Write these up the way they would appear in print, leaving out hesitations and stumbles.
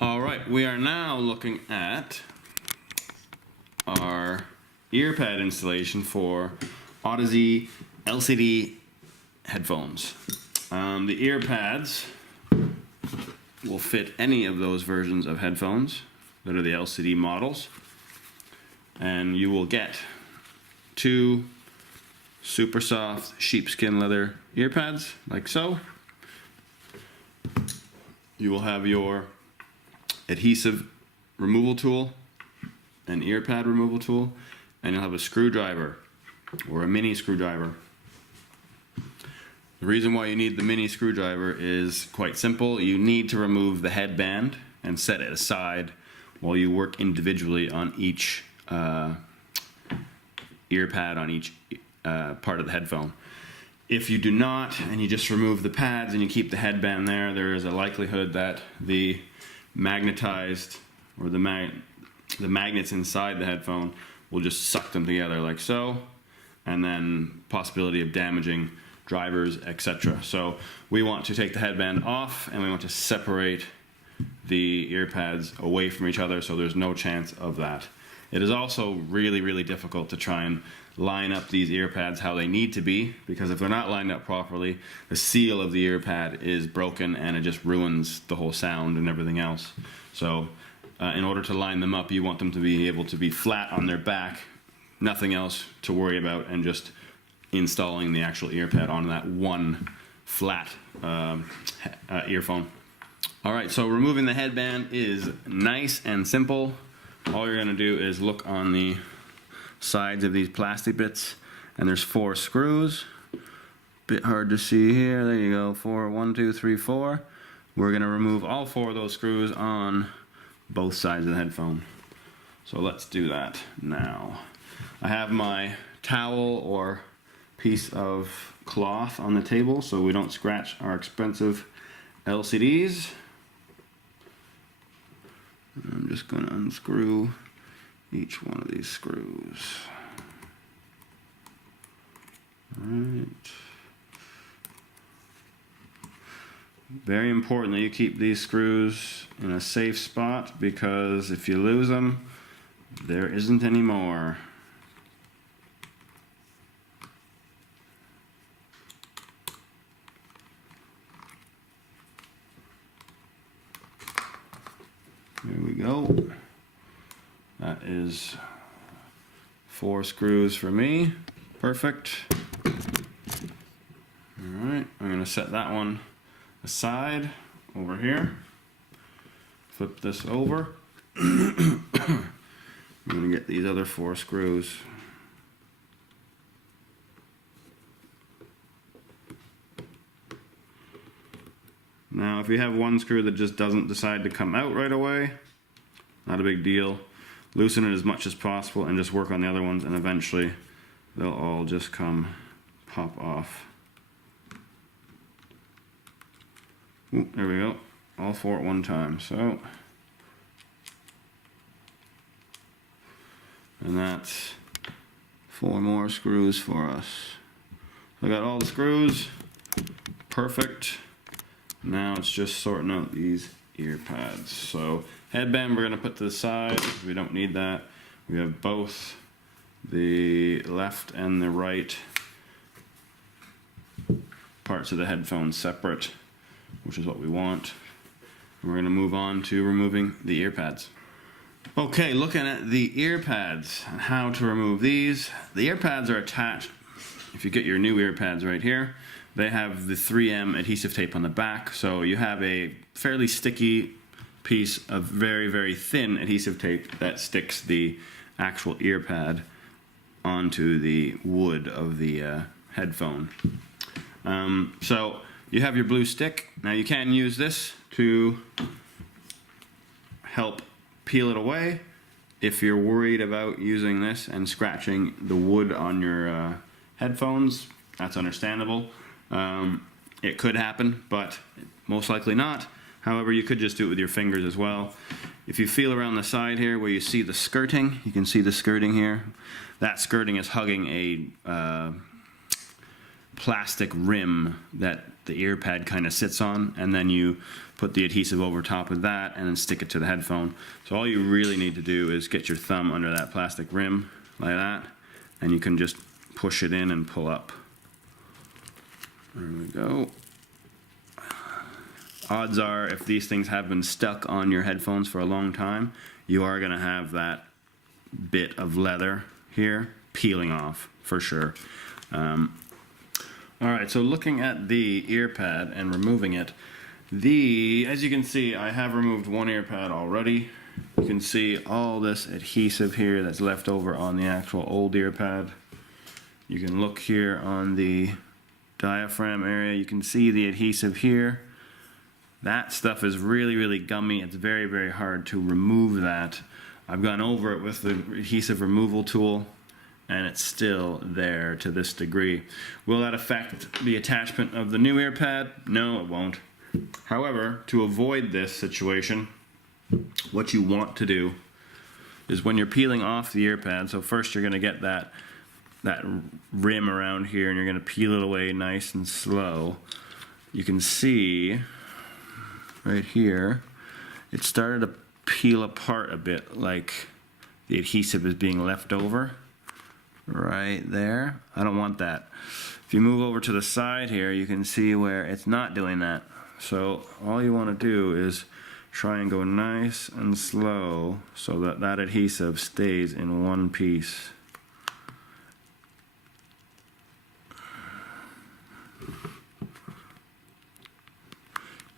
All right, we are now looking at our ear pad installation for Audeze LCD headphones. The ear pads will fit any of those versions of headphones that are the LCD models, and you will get two super soft sheepskin leather ear pads like so. You will have your adhesive removal tool, an ear pad removal tool, and you'll have a screwdriver or a mini screwdriver. The reason why you need the mini screwdriver is quite simple. You need to remove the headband and set it aside while you work individually on each ear pad on each part of the headphone. If you do not, and you just remove the pads and you keep the headband there, there is a likelihood that the magnetized or the magnets inside the headphone will just suck them together like so, and then possibility of damaging drivers, etc. So we want to take the headband off and we want to separate the ear pads away from each other so there's no chance of that. It is also really difficult to try and line up these ear pads how they need to be, because if they're not lined up properly, the seal of the ear pad is broken and it just ruins the whole sound and everything else. So in order to line them up, you want them to be able to be flat on their back, nothing else to worry about, and just installing the actual ear pad on that one flat earphone. Alright, so removing the headband is nice and simple. All you're going to do is look on the sides of these plastic bits, and there's 4 screws. Bit hard to see here. There you go. 4, 1, 2, 3, 4. We're going to remove all 4 of those screws on both sides of the headphone. So let's do that now. I have my towel or piece of cloth on the table so we don't scratch our expensive LCDs. I'm just going to unscrew each one of these screws. Alright. Very important that you keep these screws in a safe spot, because if you lose them, there isn't any more. There we go. That is 4 screws for me. Perfect. Alright, I'm going to set that one aside over here. Flip this over. I'm going to get these other 4 screws. Now, if you have one screw that just doesn't decide to come out right away, not a big deal. Loosen it as much as possible and just work on the other ones, and eventually they'll all just pop off. Ooh, there we go. All 4 at one time. So, and that's 4 more screws for us. I got all the screws. Perfect. Now it's just sorting out these ear pads. So headband we're going to put to the side. We don't need that. We have both the left and the right parts of the headphone separate, which is what we want. And we're going to move on to removing the ear pads. Okay, looking at the ear pads and how to remove these. The ear pads are attached. If you get your new ear pads right here, they have the 3M adhesive tape on the back, so you have a fairly sticky piece of very thin adhesive tape that sticks the actual ear pad onto the wood of the headphone. So you have your blue stick. Now you can use this to help peel it away if you're worried about using this and scratching the wood on your headphones. That's understandable. It could happen, but most likely not. However, you could just do it with your fingers as well. If you feel around the side here where you see the skirting, you can see the skirting here. That skirting is hugging a plastic rim that the ear pad kind of sits on, and then you put the adhesive over top of that and then stick it to the headphone. So all you really need to do is get your thumb under that plastic rim like that, and you can just push it in and pull up. There we go. Odds are, if these things have been stuck on your headphones for a long time, you are going to have that bit of leather here peeling off for sure. Alright, so looking at the ear pad and removing it, as you can see, I have removed one ear pad already. You can see all this adhesive here that's left over on the actual old ear pad. You can look here on the diaphragm area, you can see the adhesive here. That stuff is really, really gummy. It's very, very hard to remove that. I've gone over it with the adhesive removal tool, and it's still there to this degree. Will that affect the attachment of the new ear pad? No, it won't. However, to avoid this situation, what you want to do is when you're peeling off the ear pad, so first you're going to get that rim around here, and you're going to peel it away nice and slow. You can see right here, it started to peel apart a bit, like the adhesive is being left over right there. I don't want that. If you move over to the side here, you can see where it's not doing that. So all you want to do is try and go nice and slow so that that adhesive stays in one piece.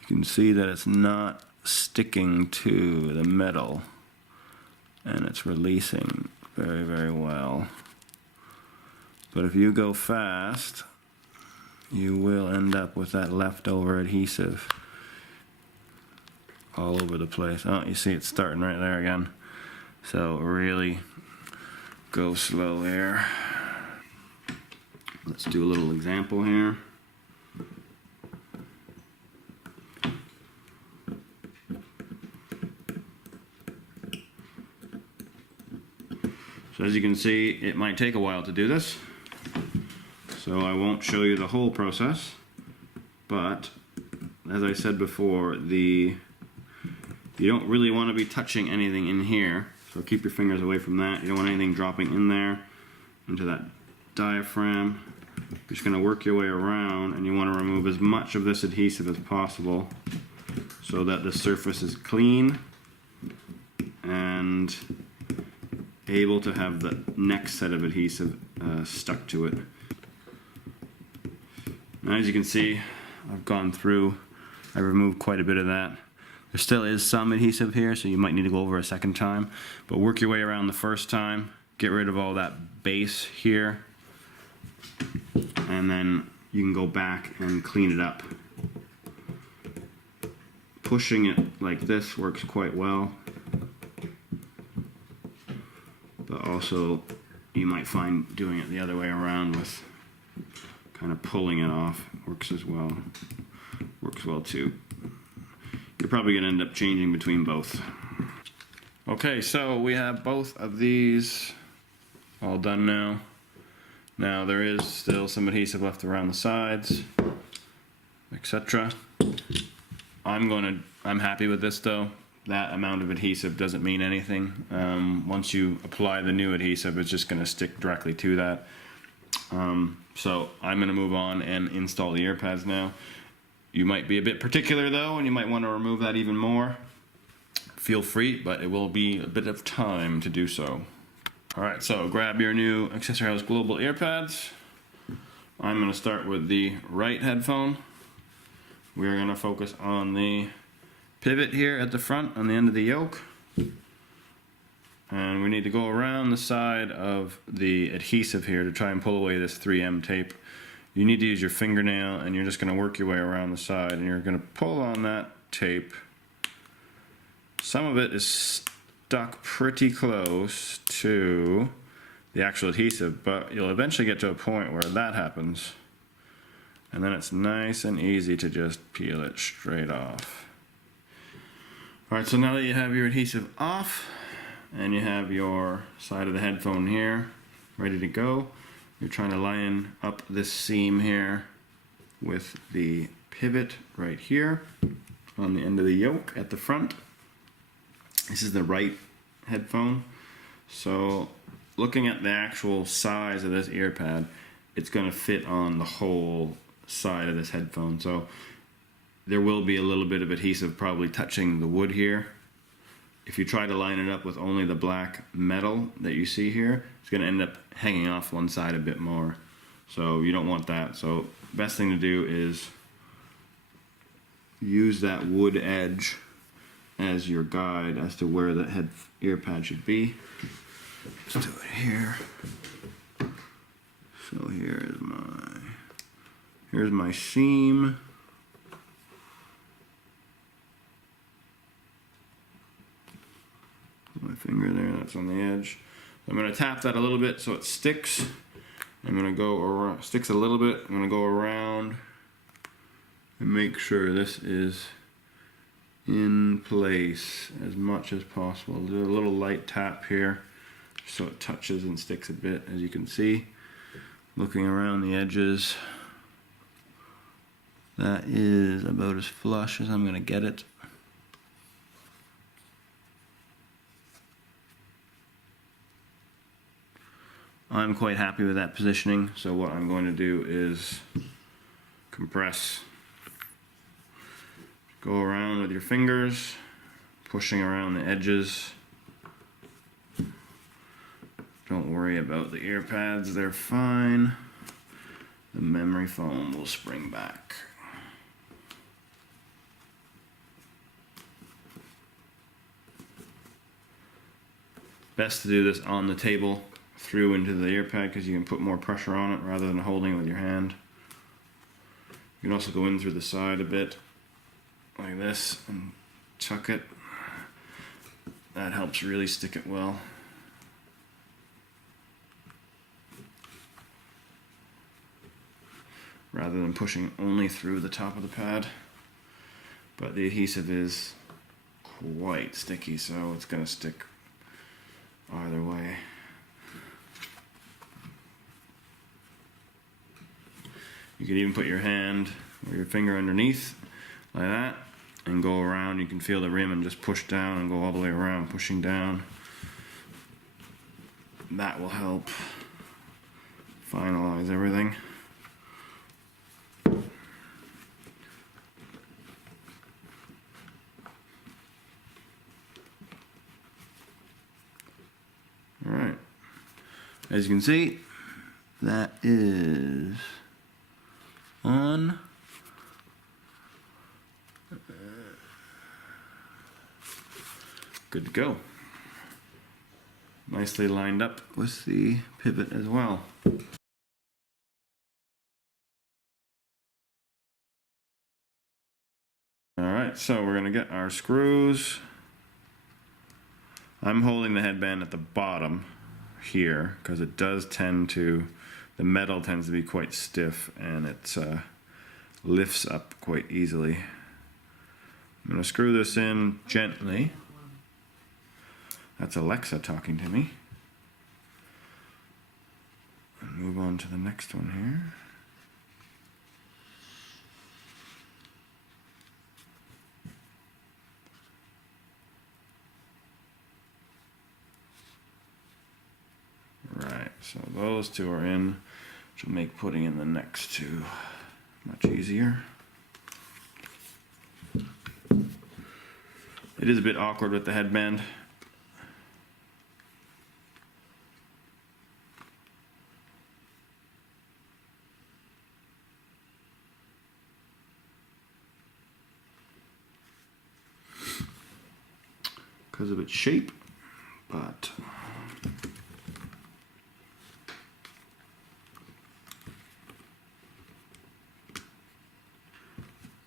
You can see that it's not sticking to the metal, and it's releasing very, very well. But if you go fast, you will end up with that leftover adhesive all over the place. Oh, you see it's starting right there again. So really go slow here. Let's do a little example here. So as you can see, it might take a while to do this, so I won't show you the whole process, but as I said before, you don't really want to be touching anything in here, so keep your fingers away from that. You don't want anything dropping in there into that diaphragm. You're just going to work your way around, and you want to remove as much of this adhesive as possible so that the surface is clean and able to have the next set of adhesive stuck to it. Now, as you can see, I've gone through, I removed quite a bit of that. There still is some adhesive here, so you might need to go over a second time, but work your way around the first time, get rid of all that base here, and then you can go back and clean it up. Pushing it like this works quite well. But also, you might find doing it the other way around with kind of pulling it off works as well. Works well too. You're probably going to end up changing between both. Okay, so we have both of these all done now. Now there is still some adhesive left around the sides, etc. I'm happy with this though. That amount of adhesive doesn't mean anything. Once you apply the new adhesive, it's just going to stick directly to that. So I'm going to move on and install the ear pads now. You might be a bit particular though, and you might want to remove that even more. Feel free, but it will be a bit of time to do so. Alright, so grab your new Accessory House Global ear pads. I'm going to start with the right headphone. We're going to focus on the pivot here at the front on the end of the yoke, and we need to go around the side of the adhesive here to try and pull away this 3M tape. You need to use your fingernail, and you're just going to work your way around the side, and you're going to pull on that tape. Some of it is stuck pretty close to the actual adhesive, but you'll eventually get to a point where that happens, and then it's nice and easy to just peel it straight off. Alright, so now that you have your adhesive off and you have your side of the headphone here ready to go, you're trying to line up this seam here with the pivot right here on the end of the yoke at the front. This is the right headphone. So looking at the actual size of this ear pad, it's going to fit on the whole side of this headphone. So there will be a little bit of adhesive probably touching the wood here. If you try to line it up with only the black metal that you see here, it's going to end up hanging off one side a bit more. So you don't want that. So best thing to do is use that wood edge as your guide as to where the ear pad should be. Let's do it here. So here's my seam. Put my finger there, that's on the edge. I'm going to tap that a little bit so it sticks. I'm going to go around, sticks a little bit. I'm going to go around and make sure this is in place as much as possible. Do a little light tap here so it touches and sticks a bit, as you can see. Looking around the edges, that is about as flush as I'm going to get it. I'm quite happy with that positioning, so what I'm going to do is compress. Go around with your fingers, pushing around the edges. Don't worry about the ear pads, they're fine. The memory foam will spring back. Best to do this on the table through into the ear pad because you can put more pressure on it rather than holding it with your hand. You can also go in through the side a bit like this and chuck it. That helps really stick it well. Rather than pushing only through the top of the pad. But the adhesive is quite sticky, so it's going to stick either way. You could even put your hand or your finger underneath like that and go around. You can feel the rim and just push down and go all the way around, pushing down. That will help finalize everything. Alright, as you can see, that is on. Good to go. Nicely lined up with the pivot as well. Alright, so we're going to get our screws. I'm holding the headband at the bottom here because it does tend to, the metal tends to be quite stiff and it lifts up quite easily. I'm going to screw this in gently. That's Alexa talking to me. And move on to the next one here. Right, so those two are in, which will make putting in the next two much easier. It is a bit awkward with the headband. Because of its shape, but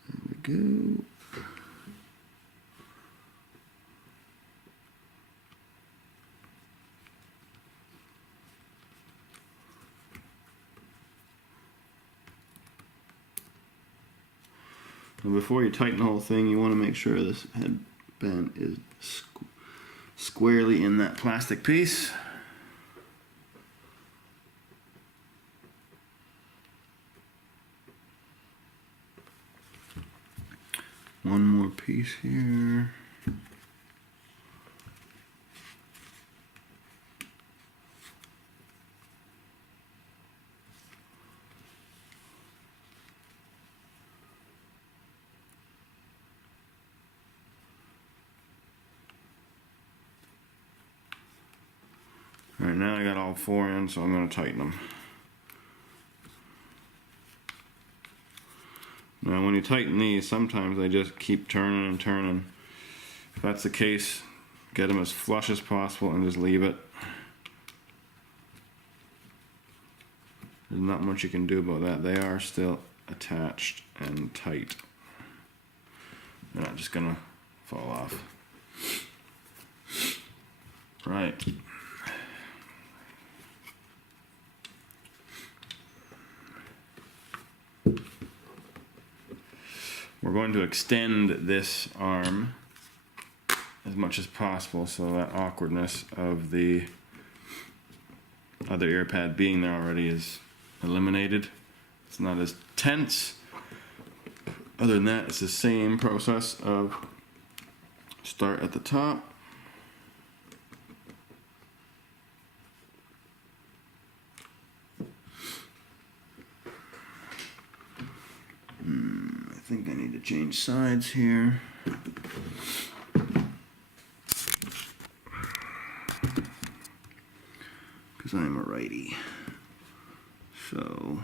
there we go. And before you tighten the whole thing, you want to make sure this headband is squarely in that plastic piece. One more piece here. Alright, now I got all four in, so I'm going to tighten them. Now when you tighten these, sometimes they just keep turning and turning. If that's the case, get them as flush as possible and just leave it. There's not much you can do about that. They are still attached and tight. They're not just going to fall off. Right. We're going to extend this arm as much as possible so that awkwardness of the other ear pad being there already is eliminated. It's not as tense. Other than that, it's the same process of start at the top. I think I need to change sides here. Because I'm a righty. So,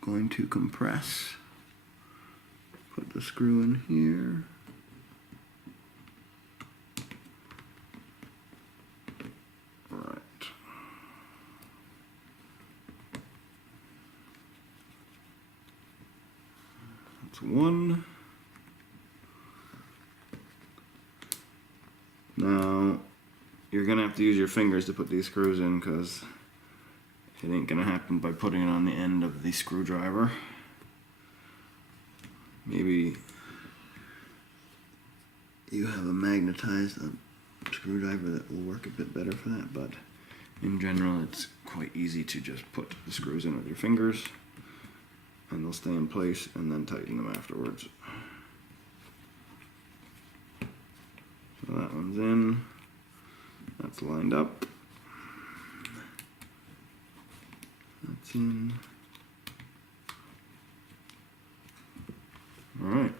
going to compress. Put the screw in here. Right. One. Now you're gonna have to use your fingers to put these screws in because it ain't gonna happen by putting it on the end of the screwdriver. Maybe you have a magnetized screwdriver that will work a bit better for that, but in general it's quite easy to just put the screws in with your fingers and they'll stay in place and then tighten them afterwards. So that one's in, that's lined up, that's in. All right,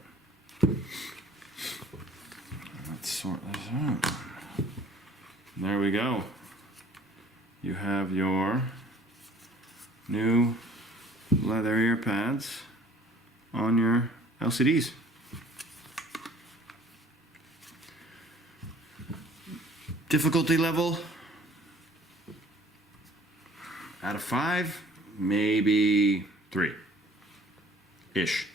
let's sort this out. There we go. You have your new leather ear pads on your LCDs. Difficulty level out of 5, maybe 3-ish.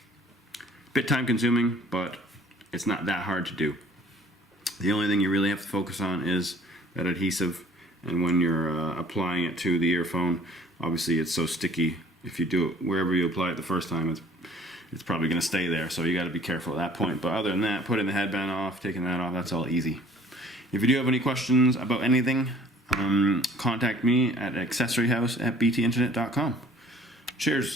Bit time consuming, but it's not that hard to do. The only thing you really have to focus on is that adhesive, and when you're applying it to the earphone, obviously it's so sticky. If you do it wherever you apply it the first time, it's probably going to stay there, so you got to be careful at that point. But other than that, putting the headband off, taking that off, that's all easy. If you do have any questions about anything, contact me at accessoryhouse@btinternet.com. Cheers.